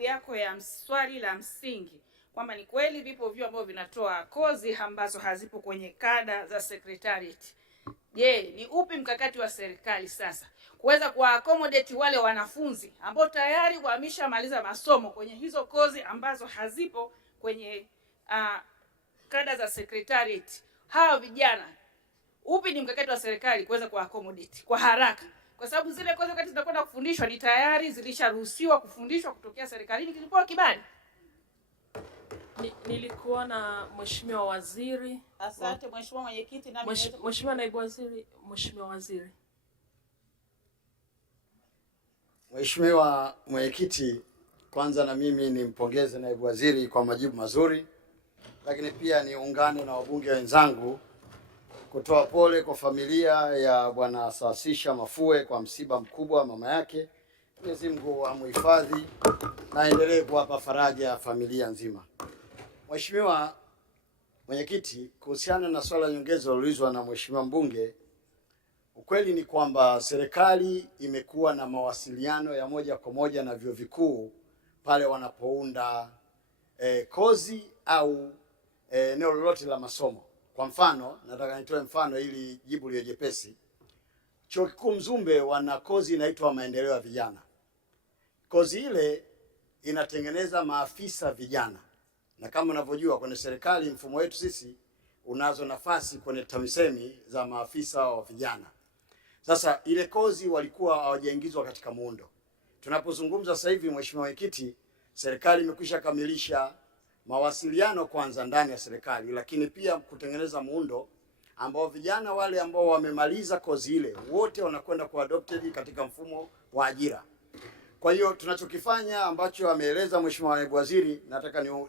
majibu yako ya swali la msingi kwamba ni kweli vipo vyuo ambavyo vinatoa kozi ambazo hazipo kwenye kada za secretariat. Je, ni upi mkakati wa serikali sasa kuweza kuaccommodate wale wanafunzi ambao tayari wameshamaliza masomo kwenye hizo kozi ambazo hazipo kwenye kada za secretariat? Hawa vijana, upi ni mkakati wa serikali kuweza kuaccommodate kwa haraka? Kwa sababu zile kozi wakati zitakwenda kufundishwa ni tayari zilisharuhusiwa kufundishwa kutokea serikalini kilipoa kibali. Nilikuwa na Mheshimiwa Waziri. Asante Mheshimiwa Mwenyekiti. Na Mheshimiwa Naibu Waziri, Mheshimiwa Waziri. Mheshimiwa Mwenyekiti, kwanza na mimi nimpongeze Naibu Waziri kwa majibu mazuri, lakini pia niungane na wabunge wenzangu kutoa pole kwa familia ya Bwana Saasisha Mafue kwa msiba mkubwa wa mama yake. Mwenyezi Mungu amhifadhi na aendelee kuwapa faraja familia nzima. Mheshimiwa Mwenyekiti, kuhusiana na swala nyongeza ulizwa na Mheshimiwa mbunge, ukweli ni kwamba serikali imekuwa na mawasiliano ya moja kwa moja na vyuo vikuu pale wanapounda kozi au eneo lolote la masomo. Kwa mfano, nataka nitoe mfano ili jibu liwe jepesi. Chuo Kikuu Mzumbe wana kozi inaitwa maendeleo ya vijana. Kozi ile inatengeneza maafisa vijana. Na kama unavyojua kwenye serikali mfumo wetu sisi unazo nafasi kwenye TAMISEMI za maafisa wa vijana. Sasa ile kozi walikuwa hawajaingizwa katika muundo. Tunapozungumza sasa hivi, Mheshimiwa Mwenyekiti, serikali imekwisha kamilisha mawasiliano kwanza ndani ya serikali, lakini pia kutengeneza muundo ambao vijana wale ambao wamemaliza kozi ile wote wanakwenda kuadopted katika mfumo wa ajira. Kwa hiyo tunachokifanya ambacho ameeleza Mheshimiwa Naibu Waziri,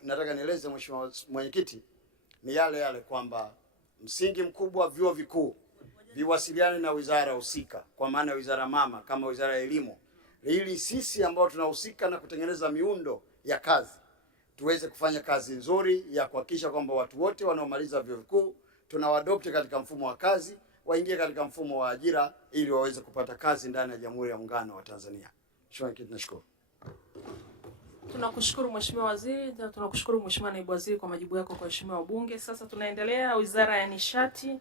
nataka nieleze Mheshimiwa Mwenyekiti, ni yale kwamba msingi mkubwa vyuo vikuu viwasiliane na wizara husika, kwa maana wizara mama kama Wizara ya Elimu, ili sisi ambao tunahusika na kutengeneza miundo ya kazi tuweze kufanya kazi nzuri ya kuhakikisha kwamba watu wote wanaomaliza vyuo vikuu tunawaadopte katika mfumo wa kazi, waingie katika mfumo wa ajira ili waweze kupata kazi ndani ya Jamhuri ya Muungano wa Tanzania. Nashukuru. Tunakushukuru Mheshimiwa Waziri, na tunakushukuru Mheshimiwa Naibu Waziri kwa majibu yako kwa Mheshimiwa wabunge. Sasa tunaendelea Wizara ya Nishati.